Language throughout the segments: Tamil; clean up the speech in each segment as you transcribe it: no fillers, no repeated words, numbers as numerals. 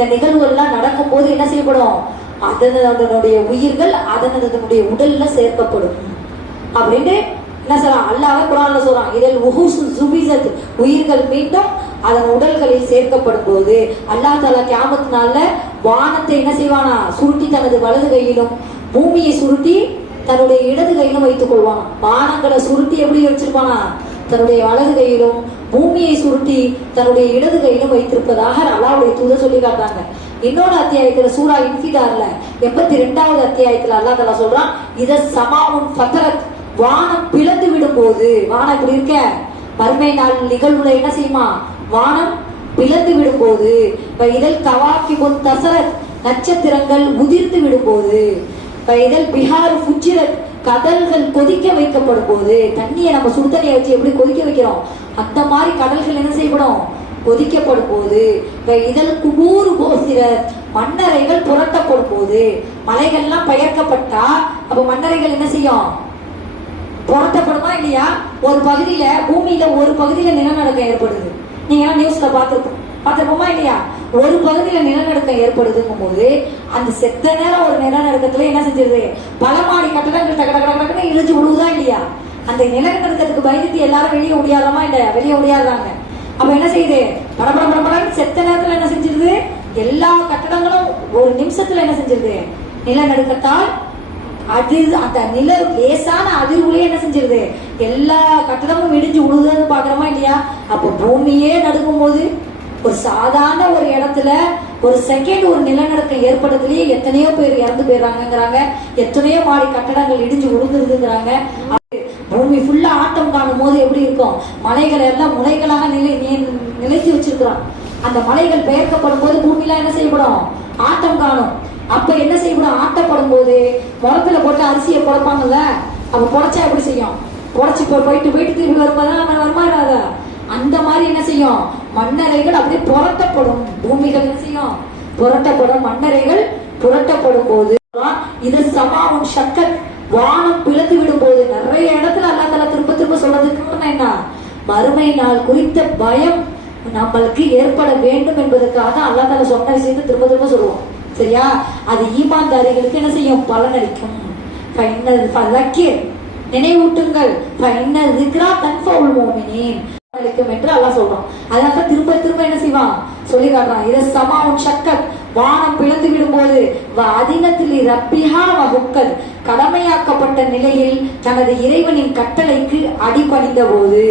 இந்த நிகழ்வுகள்லாம் நடக்கும் போது என்ன செய்யப்படும்? அதனுடைய உயிர்கள் அதனுடைய உடல்ல சேர்க்கப்படும் அப்படின்னு என்ன சொல்றான்? அல்லாஹ் குர்ஆன்ல சொல்றான், இதில் உயிர்கள் மீண்டும் அதன் உடல்களில் சேர்க்கப்படும் போது அல்லாஹ் தஆலா கியாமத் நாள்ல வானத்தை என்ன செய்வானா? சுருட்டி தனது வலது கையிலும் பூமியை சுருட்டி தன்னுடைய இடது கையிலும் வைத்துக் கொள்வானா. வானங்களை சுருட்டி எப்படி வச்சிருப்பானா? தன்னுடைய வலது கையிலும் பூமியை சுருட்டி தன்னுடைய இடது கையிலும் வைத்திருப்பதாக அல்லாஹ்வுடைய தூதர் சொல்லி காட்டாங்க. இன்னொரு அத்தியாயத்துல சூரா இன்ஃபிதார்ல 82வது அத்தியாயத்துல அல்லாஹ் தஆலா சொல்றான், இத சமாவுன் ஃபதரத், வானம் பிளந்து விடும் போது. வானம் இப்படி இருக்க மறுமை நாள் நிகழ்வுல என்ன செய்யுமா? வானம் பிளந்து விடும் போது. இதழ் கவாக்கிபுன் தசரத், நட்சத்திரங்கள் உதிர்ந்து விடும் போது. இதழ் பிஹார் ஃபுஜ்ரத், கடல்கள் கொதிக்க வைக்கப்படும் போது. தண்ணியை நம்ம சுடுதண்ணியை வச்சு எப்படி கொதிக்க வைக்கிறோம், அந்த மாதிரி கடல்கள் என்ன செய்யப்படும்? கொதிக்கப்படும் போது. இதழ் குபூர் போசிரத், மண்ணறைகள் புரட்டப்படும் போது. மலைகள்லாம் பெயர்க்கப்பட்டா அப்ப மண்ணறைகள் என்ன செய்யும்? புரட்டப்படுமா இல்லையா? ஒரு பகுதியில பூமியில ஒரு பகுதியில நிலநடுக்கம் ஏற்படுது. நீங்க எல்லாம் நியூஸ்ல பார்த்திருப்போமா இல்லையா? ஒரு பகுதியில நிலநடுக்கம் ஏற்படுதுங்கும் போது அந்த செத்த நேரம் ஒரு நிலநடுக்கத்துல என்ன செஞ்சிருது? பல மாடி கட்டடங்கள் டக்கு இழுச்சு விழுவுதா இல்லையா? அந்த நிலநடுக்கத்துக்கு பயந்துட்டு எல்லாரும் வெளியே ஓடியாரமா இல்லையா? வெளியே ஓடியாடுறாங்க. அப்ப என்ன செய்யுது? படபடன்னு செத்த நேரத்துல என்ன செஞ்சிருது? எல்லா கட்டடங்களும் ஒரு நிமிஷத்துல என்ன செஞ்சிருது? நிலநடுக்கத்தால் அந்த நில லேசான அதிர்வுலயே என்ன செஞ்சிருது? எல்லா கட்டடமும் இடிஞ்சு உழுதுன்னு பாக்குறோமா இல்லையா? அப்ப பூமியே நடுக்கும் போது ஒரு சாதாரண ஒரு இடத்துல ஒரு செகண்ட் ஒரு நிலநடுக்கம் ஏற்படுறதுலயே எத்தனையோ பேர் இறந்து போயிடுறாங்கிறாங்க, எத்தனையோ மாடி கட்டடங்கள் இடிஞ்சு உழுந்துருதுங்கிறாங்க. பூமி ஃபுல்லா ஆட்டம் காணும் போது எப்படி இருக்கும்? மலைகள் எல்லாம் முளைகளாக நிலைத்து வச்சிருக்கிறான். அந்த மலைகள் பெயர்க்கப்படும் போது பூமியெல்லாம் என்ன செய்யப்படும்? ஆட்டம் காணும். அப்ப என்ன செய்யப்படும்? ஆட்டப்படும் போது முளத்துல போட்டு அரிசியை புடைப்பாங்கல்ல, அப்ப புடைச்சா எப்படி செய்யும்? புடைச்சு போயிட்டு திரும்பி வரும்போது வருமாறாத அந்த மாதிரி என்ன செய்யும்? மண்ணறைகள் அப்படியே புரட்டப்படும். பூமிகள் என்ன செய்யும்? புரட்டப்படும். மண்ணறைகள் புரட்டப்படும் போது இது சமாவும் சக்கத், வானம் பிளந்து விடும் போது. நிறைய இடத்துல அல்லாஹ் தஆலா திரும்ப சொல்றதுக்கு என்ன? மறுமை நாள் குறித்த பயம் நம்மளுக்கு ஏற்பட வேண்டும் என்பதற்காக அல்லாஹ் தஆலா சொன்ன விஷயத்தை திரும்ப சொல்லுவோம். சரியா? அது ஈமான்தாரிகளுக்கு என்ன செய்யும்? பலனளிக்கும். நினைவூட்டுங்கள் என்று அல்லாஹ் சொல்றான். அதனால திரும்ப என்ன செய்வான்? சொல்லி காட்டுறான். இத சமாவும் சக்கத், வானம் பிளந்து விடும் போது அதினத்தில் ரப்பிஹா வஹுக்கத், கடமையாக்கப்பட்ட நிலையில் தனது இறைவனின் கட்டளைக்கு அடிபணிந்த போது.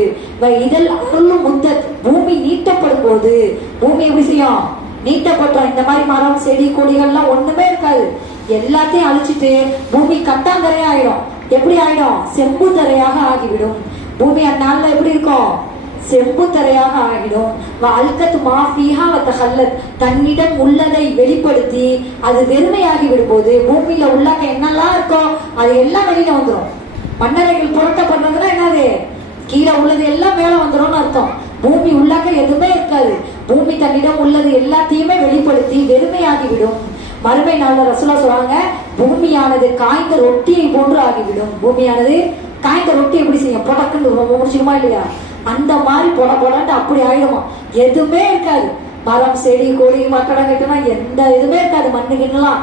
இதழ் அருள் முத்தத், பூமி நீட்டப்படும் போது. பூமி எப்படி செய்யும்? நீட்டப்பட்டோம். இந்த மாதிரி மரம் செடி கொடிகள்லாம் ஒண்ணுமே இருக்காது. எல்லாத்தையும் அழிச்சிட்டு பூமி கட்டாந்தரையா ஆயிடும். எப்படி ஆயிடும்? செம்பு தரையாக ஆகிவிடும். பூமி அந்நாள்ல எப்படி இருக்கும்? செம்பு தரையாக ஆகிடும். தன்னிடம் உள்ளதை வெளிப்படுத்தி அது வெறுமையாகி விடும்போது பூமியில உள்ளாக்க என்னெல்லாம் இருக்கும் அது எல்லாம் வெளியில வந்துடும். மண்ணறைகள் புரட்டப்படுறதுன்னா என்னது? கீழே உள்ளது எல்லாம் மேல வந்துடும் அர்த்தம். பூமி உள்ளாக்க எதுவுமே இருக்காது. பூமி தன்னிடம் உள்ளது எல்லாத்தையுமே வெளிப்படுத்தி வெறுமையாகிவிடும். மறுமை நாள்ல ரசூலா சொல்றாங்க, பூமியானது காய்ந்த ரொட்டியை போன்று ஆகிவிடும். பூமியானது காய்ந்த ரொட்டி எப்படி செய்யும்? புடக்குன்னு முடிச்சிருமா இல்லையா? அந்த மாதிரி பொடன்ட்டு அப்படி ஆயிடுமா. எதுவுமே இருக்காது. மரம் செடி கொடி கட்டடம் கட்டினா எந்த இதுவுமே இருக்காது. மண்ணுக்குலாம்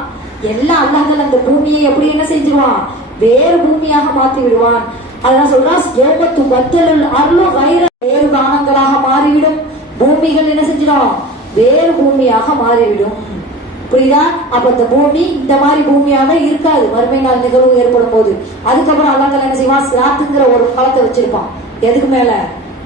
எல்லாம் அல்லாஹ் தஆலா அந்த பூமியை எப்படி என்ன செஞ்சிருவான்? வேறு பூமியாக மாற்றி விடுவான். அதான் சொல்றான், வேறு காணங்களாக மாறிவிடும். பூமிகள் என்ன செஞ்சிடும்? வேறு பூமியாக மாறிவிடும். புரியுதா? அப்ப இந்த பூமி இந்த மாதிரி பூமியாக இருக்காது மறுமை நாள் நிகழ்வு ஏற்படும் போது. அதுக்கப்புறம் அல்லாஹ் தஆலா என்ன செய்வான்? சிராத்துங்கிற ஒரு பாலத்தை வச்சிருப்பான். எதுக்கு மேல?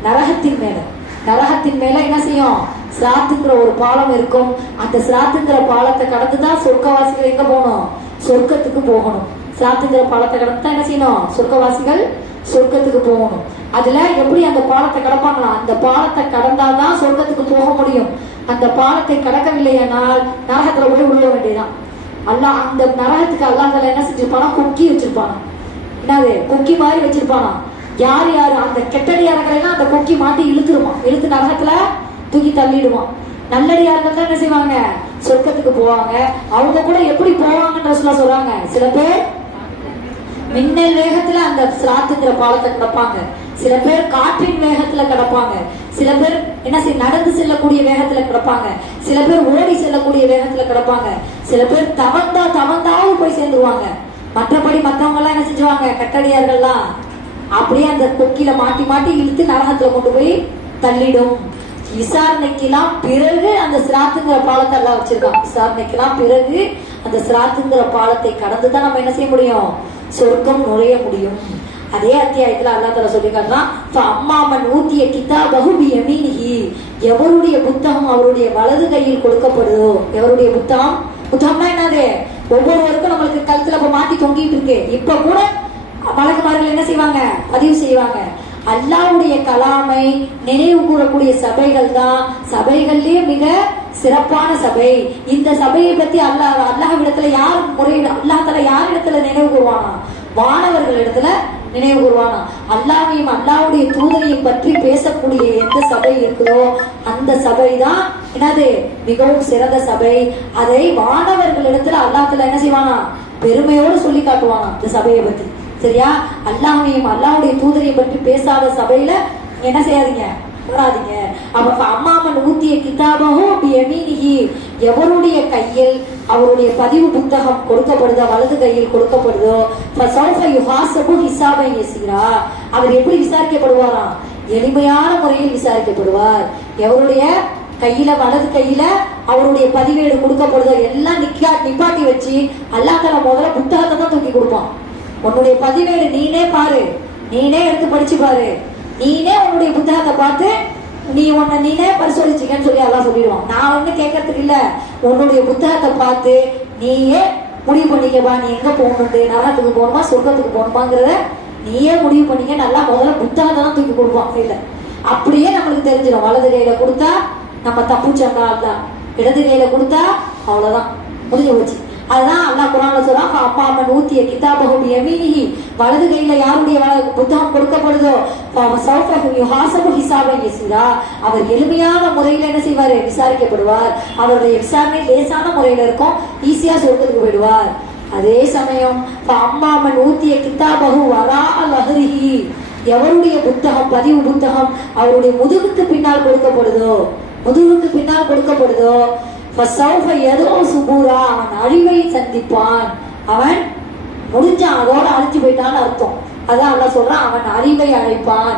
நரகத்தின் மேல. நரகத்தின் மேல என்ன செய்யும்? சிராத்துங்கிற ஒரு பாலம் இருக்கும். அந்த சிராத்துங்கிற பாலத்தை கடந்துதான் சொர்க்கவாசிகள் எங்க போகணும்? சொர்க்கத்துக்கு போகணும். சிராத்துங்கிற பாலத்தை கடந்துதான் என்ன செய்யணும்? சொர்க்கவாசிகள் சொர்க்கத்துக்கு போகணும். அதுல எப்படி அந்த பாலத்தை கடப்பாங்களா? அந்த பாலத்தை கடந்தாதான் சொர்க்கத்துக்கு போக முடியும். அந்த பாலத்தை கடக்கவில்லையானால் நரகத்துல போய் விழுக வேண்டியதான். அல்லாஹ் அந்த நரகத்துக்கு அல்லாஹ் தஆலா என்ன செஞ்சிருப்பானா? கொக்கி வச்சிருப்பானா. என்னது? கொக்கி மாதிரி வச்சிருப்பானா. யாரு அந்த கெட்டடியார்கள் எல்லாம் அந்த கொக்கி மாட்டி இழுத்து நரகத்துல தூக்கி தள்ளிடுவான். நல்லடியார்கள் தான் என்ன செய்வாங்க? சொர்க்கத்துக்கு போவாங்க. அவங்க கூட எப்படி போவாங்கன்ற சொல்றாங்க. சில பேர் மின்னல் வேகத்துல அந்த சிராத்துங்கிற பாலத்தை கடப்பாங்க. சில பேர் காற்றின் வேகத்துல கிடப்பாங்க, சில பேர் என்ன நடந்து செல்லக்கூடிய வேகத்துல கிடப்பாங்க, சில பேர் ஓடி செல்லக்கூடிய வேகத்துல கிடப்பாங்க, சில பேர் தவந்தாவும் போய் சேர்ந்துருவாங்க. மற்றபடி மற்றவங்க எல்லாம் என்ன செஞ்சுவாங்க, கட்டடியார்கள்லாம் அப்படியே அந்த கொக்கில மாட்டி மாட்டி இழுத்து நரகத்துல கொண்டு போய் தள்ளிடும். விசாரணைக்கெல்லாம் பிறகு அந்த சிராத்துங்கிற பாலத்தை எல்லாம் வச்சிருக்கான். விசாரணைக்கெல்லாம் பிறகு அந்த சிராத்துங்கிற பாலத்தை கடந்துதான் நம்ம என்ன செய்ய முடியும், சொர்க்கம் நுழைய முடியும். அதே அத்தியாயத்துல அல்லாஹ் தஆலா சொல்லி காட்டுறான், அம்மாமன் ஊத்திய கிதாபஹு பியமீனிஹி, எவருடைய புத்தகம் அவருடைய வலது கையில் கொடுக்கப்படுதோ. எவருடைய புத்தகம்னா என்னது, ஒவ்வொருவருக்கும் நம்மளுக்கு கழுத்துல இப்ப மாட்டி தொங்கிட்டு இருக்கு. இப்ப கூட மலக்குமார்கள் என்ன செய்வாங்க, பதிவு செய்வாங்க. அல்லாஹ்வுடைய கலாமை நினைவு கூறக்கூடிய சபைகள் தான் சபைகள்லயே மிக சிறப்பான சபை. இந்த சபையை பத்தி அல்லாஹ்விடத்துல யார் முறையிட, அல்லாஹ் தஆலா யார் இடத்துல நினைவு கூறுவானா, வானவர்கள் இடத்துல நினைவு கூறுவானா. அல்லாஹ்வையும் அல்லாஹ்வுடைய தூதரையும் பற்றி பேசக்கூடிய எந்த சபை இருக்குதோ அந்த சபை தான் என்னது, மிகவும் சிறந்த சபை. அதை வானவர்களிடத்துல அல்லாஹ் தஆலா என்ன செய்வானா, பெருமையோடு சொல்லி காட்டுவானா இந்த சபையை பத்தி. சரியா, அல்லாஹ்வையும் அல்லாஹ்வுடைய தூதரை பற்றி பேசாத சபையில என்ன செய்யாதீங்க, வராதீங்க. அப்ப அம்மாமன் ஊத்திய கிதாபஹு பியமீனிஹி, எவருடைய கையில் அவருடைய பதிவு புத்தகம் கொடுக்கப்படுதோ, வலது கையில் கொடுக்கப்படுதோ, ஃபஸௌஃப யுஹாஸபு ஹிஸாபன் யஸீரா, அவர் எப்படி விசாரிக்கப்படுவாராம், எளிமையான முறையில் விசாரிக்கப்படுவார். எவருடைய கையில வலது கையில அவருடைய பதிவேடு கொடுக்கப்படுதோ எல்லாம் நிப்பாட்டி வச்சு அல்லாஹ் தஆலா முதல்ல புத்தகத்தை தான் தூக்கி கொடுப்பான். உன்னுடைய பதிவேடு நீனே பாரு, நீனே எடுத்து படிச்சு பாரு, நீனே உன்னுடைய புத்தகத்தை பார்த்து நீனே பரிசோதிச்சிக்கன்னு சொல்லி அல்லாஹ் சொல்லிடுவான். நான் வந்து கேட்கறதுக்கு இல்ல, உன்னுடைய புத்தகத்தை பார்த்து நீயே முடிவு பண்ணிக்கப்பா, நீ எங்க போகணுண்டு, நரகத்துக்கு போகணுமா சொர்க்கத்துக்கு போகணுமாங்கிறத நீயே முடிவு பண்ணிக்க. நல்லா முதல்ல புத்தகத்தை தான் தூக்கி கொடுப்பான். இல்ல அப்படியே நம்மளுக்கு தெரிஞ்சிடும். வலது கையில கொடுத்தா நம்ம தப்புச்சா, இடது கையில கொடுத்தா அவ்வளவுதான், முடிஞ்சு போச்சு. அதுதான் அல்லாஹ் குர்ஆன்ல சொல்றான், அம்மாமன் ஊத்திய கிதாபஹு பியமீனிஹி, வலது கையில யாருடைய புத்தகம் கொடுக்கப்படுதோ ஃபஸௌஃப யுஹாஸபு ஹிஸாபன் யஸீரா, அவர் எளிமையான முறையில என்ன செய்வாரு, விசாரிக்கப்படுவார். அவருடைய விசாரணை லேசான முறையில இருக்கும், ஈஸியா சொர்க்கத்துக்கு போயிடுவார். அதே சமயம் அம்மாமன் ஊத்திய கிதாபஹு வரா லஹ்ரிஹி, எவருடைய புத்தகம் பதிவு புத்தகம் அவருடைய முதுகுக்கு பின்னால் கொடுக்கப்படுதோ, அவன் அழிவை சந்திப்பான். அவன் முடிஞ்சான், அதோட அழிஞ்சு போயிட்டான்னு அர்த்தம். அதான் அல்லாஹ் சொல்றான், அவன் அழிவை அழைப்பான்.